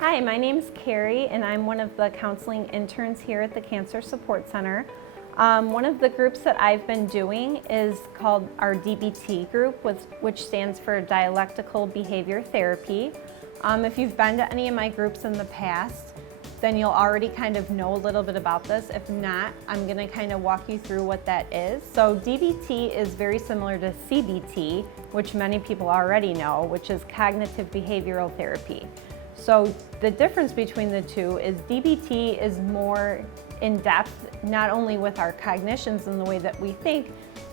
Hi, my name is Kerry and I'm one of the counseling interns here at the Cancer Support Center. One of the groups that I've been doing is called our DBT group, which stands for Dialectical Behavioral Therapy. If you've been to any of my groups in the past, then you'll already kind of know a little bit about this. If not, I'm going to kind of walk you through what that is. So DBT is very similar to CBT, which many people already know, which is Cognitive Behavioral Therapy. So the difference between the two is DBT is more in depth, not only with our cognitions and the way that we think,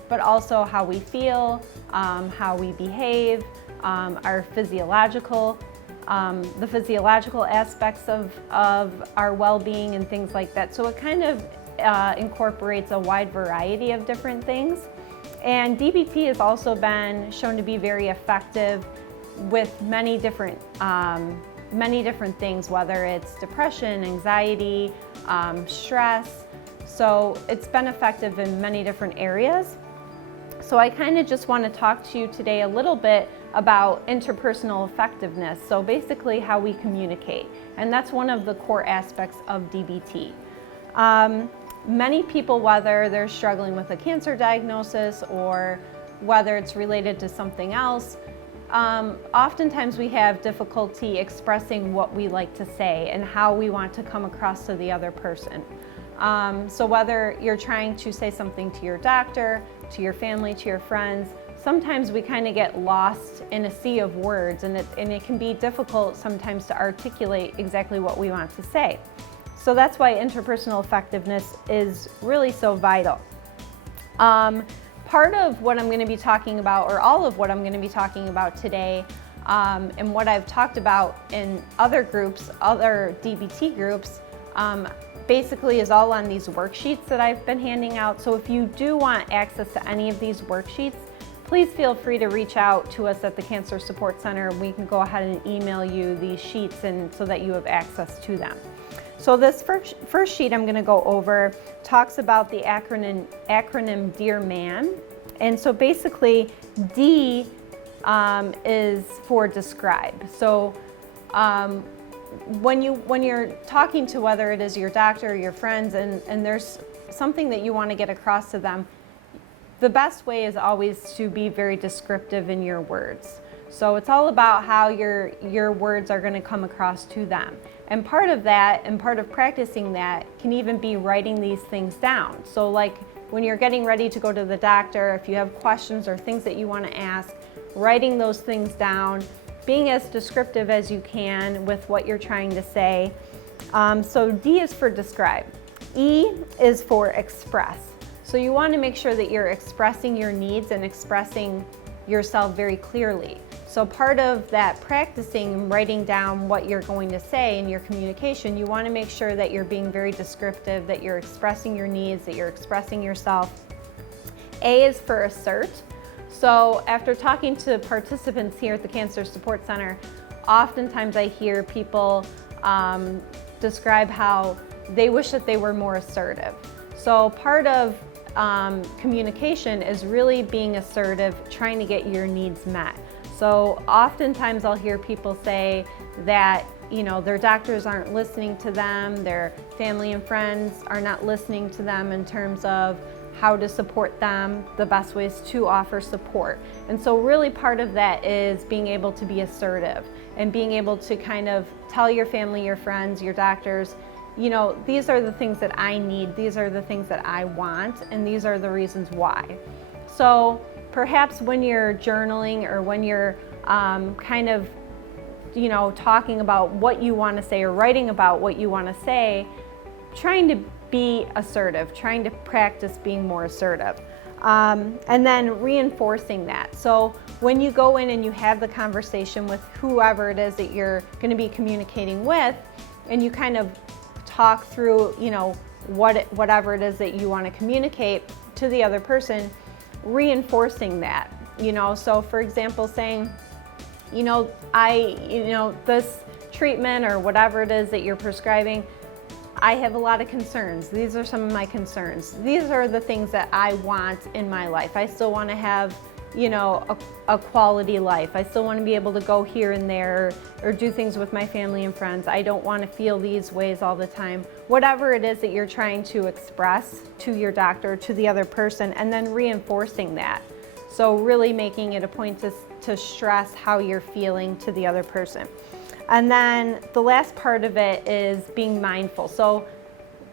but also how we feel, how we behave, our physiological, the physiological aspects of our well-being and things like that. So it kind of incorporates a wide variety of different things. And DBT has also been shown to be very effective with many different things, whether it's depression, anxiety, stress. So it's been effective in many different areas. So I kind of just want to talk to you today a little bit about interpersonal effectiveness. So basically how we communicate. And that's one of the core aspects of DBT. Many people, whether they're struggling with a cancer diagnosis or whether it's related to something else, oftentimes we have difficulty expressing what we like to say and how we want to come across to the other person. So whether you're trying to say something to your doctor, to your family, to your friends, sometimes we kind of get lost in a sea of words, and it can be difficult sometimes to articulate exactly what we want to say. So that's why interpersonal effectiveness is really so vital. Part of what I'm going to be talking about, or all of what I'm going to be talking about today, and what I've talked about in other groups, other DBT groups, basically is all on these worksheets that I've been handing out. So if you do want access to any of these worksheets, please feel free to reach out to us at the Cancer Support Center. We can go ahead and email you these sheets and so that you have access to them. So this first sheet I'm going to go over talks about the acronym Dear Man. And so basically D is for describe. So when you're talking to, whether it is your doctor or your friends, and there's something that you want to get across to them, the best way is always to be very descriptive in your words. So it's all about how your words are going to come across to them. And part of that, and part of practicing that, can even be writing these things down. So like when you're getting ready to go to the doctor, if you have questions or things that you want to ask, writing those things down, being as descriptive as you can with what you're trying to say. So D is for describe. E is for express. So you want to make sure that you're expressing your needs and expressing yourself very clearly. So part of that practicing, writing down what you're going to say in your communication, you want to make sure that you're being very descriptive, that you're expressing your needs, that you're expressing yourself. A is for assert. So after talking to participants here at the Cancer Support Center, oftentimes I hear people describe how they wish that they were more assertive. So part of communication is really being assertive, trying to get your needs met. So oftentimes I'll hear people say that, their doctors aren't listening to them, their family and friends are not listening to them in terms of how to support them, the best ways to offer support. And so really part of that is being able to be assertive and being able to kind of tell your family, your friends, your doctors, these are the things that I need, these are the things that I want, and these are the reasons why. So perhaps when you're journaling or when you're kind of, talking about what you want to say or writing about what you want to say, trying to be assertive, trying to practice being more assertive. And then reinforcing that. So when you go in and you have the conversation with whoever it is that you're going to be communicating with, and you kind of talk through, whatever it is that you want to communicate to the other person, reinforcing that, so for example, saying, this treatment or whatever it is that you're prescribing, I have a lot of concerns. These are some of my concerns. These are the things that I want in my life. I still want to have, a quality life. I still want to be able to go here and there or do things with my family and friends. I don't want to feel these ways all the time. Whatever it is that you're trying to express to your doctor, to the other person, and then reinforcing that. So really making it a point to stress how you're feeling to the other person. And then the last part of it is being mindful. So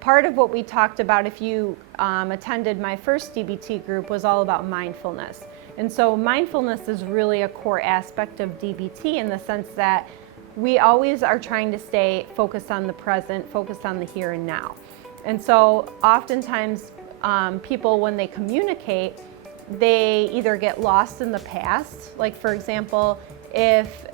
part of what we talked about, if you attended my first DBT group, was all about mindfulness. And so mindfulness is really a core aspect of DBT in the sense that we always are trying to stay focused on the present, focused on the here and now. And so oftentimes people, when they communicate, they either get lost in the past. Like, for example, if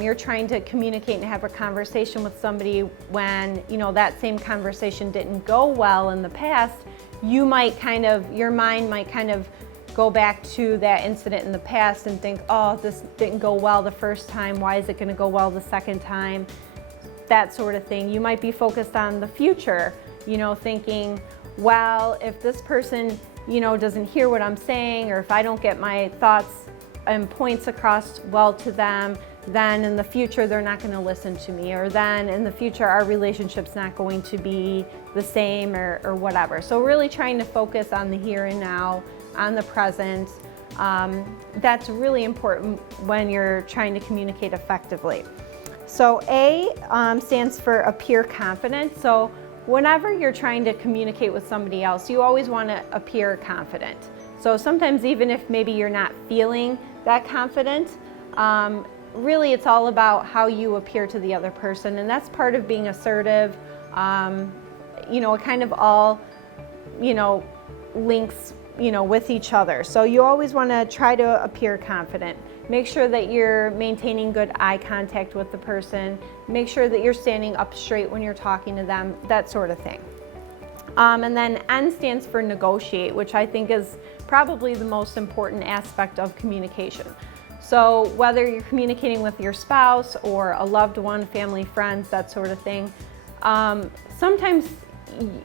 you're trying to communicate and have a conversation with somebody when that same conversation didn't go well in the past, your mind might kind of go back to that incident in the past and think, oh, this didn't go well the first time, why is it going to go well the second time? That sort of thing. You might be focused on the future, thinking, well, if this person doesn't hear what I'm saying, or if I don't get my thoughts and points across well to them, then in the future they're not going to listen to me, or then in the future our relationship's not going to be the same, or whatever. So really trying to focus on the here and now, on the present. That's really important when you're trying to communicate effectively. So A stands for appear confident. So whenever you're trying to communicate with somebody else, you always want to appear confident. So sometimes even if maybe you're not feeling that confident, really it's all about how you appear to the other person, and that's part of being assertive. It kind of all links with each other. So you always want to try to appear confident. Make sure that you're maintaining good eye contact with the person. Make sure that you're standing up straight when you're talking to them, that sort of thing. And then N stands for negotiate, which I think is probably the most important aspect of communication. So whether you're communicating with your spouse or a loved one, family, friends, that sort of thing, sometimes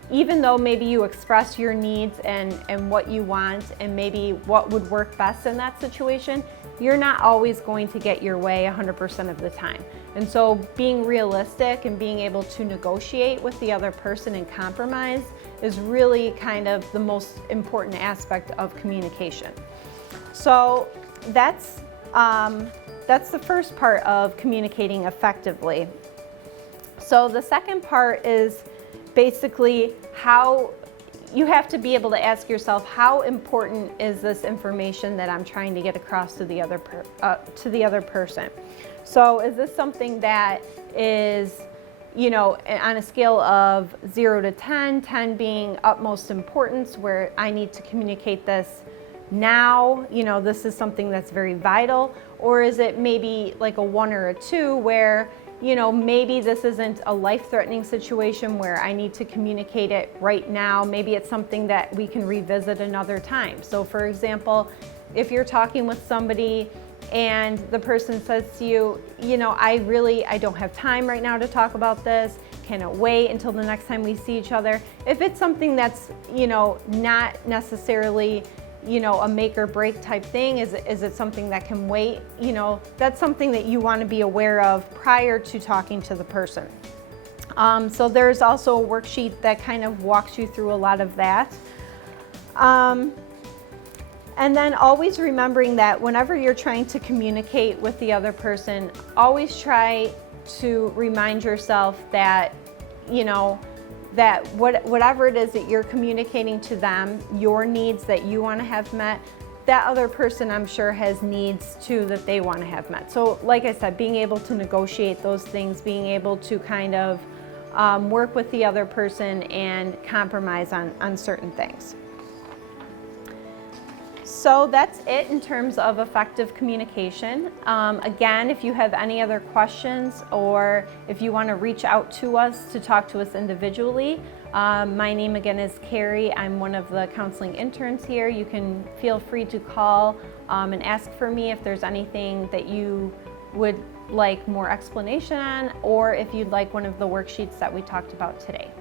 even though maybe you express your needs and what you want and maybe what would work best in that situation, you're not always going to get your way 100% of the time. And so being realistic and being able to negotiate with the other person and compromise is really kind of the most important aspect of communication. So that's the first part of communicating effectively. So the second part is basically how you have to be able to ask yourself, how important is this information that I'm trying to get across to the other person? So is this something that is, on a scale of 0 to 10, 10 being utmost importance, where I need to communicate this now, this is something that's very vital? Or is it maybe like a 1 or a 2 where maybe this isn't a life-threatening situation where I need to communicate it right now. Maybe it's something that we can revisit another time. So for example, if you're talking with somebody and the person says to you, I don't have time right now to talk about this. Can it wait until the next time we see each other? If it's something that's, not necessarily a make or break type thing, is it something that can wait? That's something that you want to be aware of prior to talking to the person. So there's also a worksheet that kind of walks you through a lot of that. And then always remembering that whenever you're trying to communicate with the other person, always try to remind yourself that, that whatever it is that you're communicating to them, your needs that you want to have met, that other person I'm sure has needs too that they want to have met. So like I said, being able to negotiate those things, being able to kind of work with the other person and compromise on certain things. So that's it in terms of effective communication. Again, if you have any other questions or if you want to reach out to us to talk to us individually, my name again is Kerry. I'm one of the counseling interns here. You can feel free to call and ask for me if there's anything that you would like more explanation on, or if you'd like one of the worksheets that we talked about today.